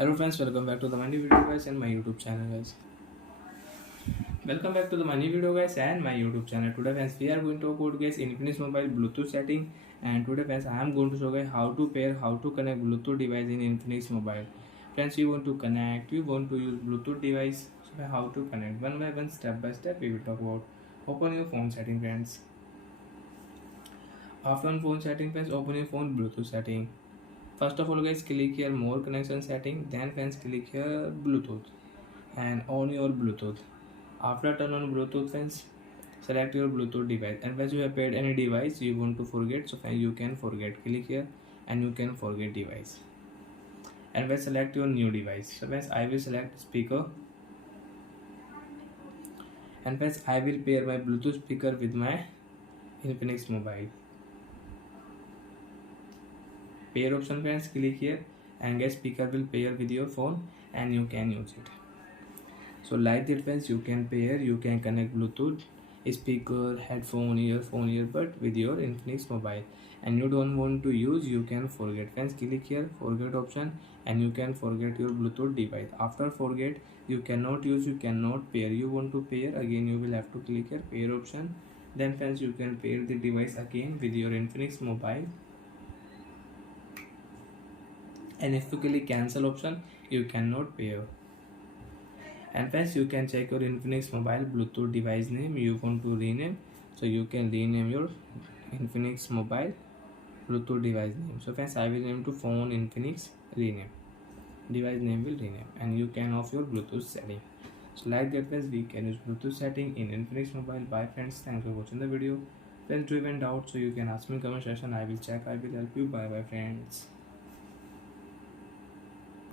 Hello friends, welcome back to my new video guys and my YouTube channel guys. Welcome back to my new video guys and my YouTube channel. Today friends we are going to talk about guys Infinix mobile Bluetooth setting, and today friends I am going to show guys how to pair, how to connect Bluetooth device in Infinix mobile. Friends, you want to connect, you want to use Bluetooth device, so how to connect one by one, step by step we will talk about. Open your phone setting friends. After on phone setting friends, open your phone Bluetooth setting. First of all guys, click here more connection setting, then friends click here Bluetooth and on your Bluetooth. After turn on Bluetooth friends, select your Bluetooth device, and once you have paired any device you want to forget, so you can forget, click here and you can forget device. And when select your new device, so friends I will select speaker, and friends I will pair my Bluetooth speaker with my Infinix mobile. Pair option friends, click here and guys speaker will pair with your phone and you can use it. So like that friends, you can pair, you can connect Bluetooth speaker, headphone, earphone, earbud with your Infinix mobile, and you don't want to use, you can forget friends, click here forget option and you can forget your Bluetooth device. After forget, you cannot use, you cannot pair, you want to pair again, you will have to click here pair option, then friends you can pair the device again with your Infinix mobile. And if you click cancel option, you cannot pair. And friends, you can check your Infinix mobile Bluetooth device name you want to rename, so you can rename your Infinix mobile Bluetooth device name. So friends, I will name to phone Infinix, rename, device name will rename, and you can off your Bluetooth setting. So like that friends, we can use Bluetooth setting in Infinix mobile. Bye friends, thanks for watching the video. Friends, do you have any doubt, so you can ask me in comment section, I will check, I will help you. Bye bye friends.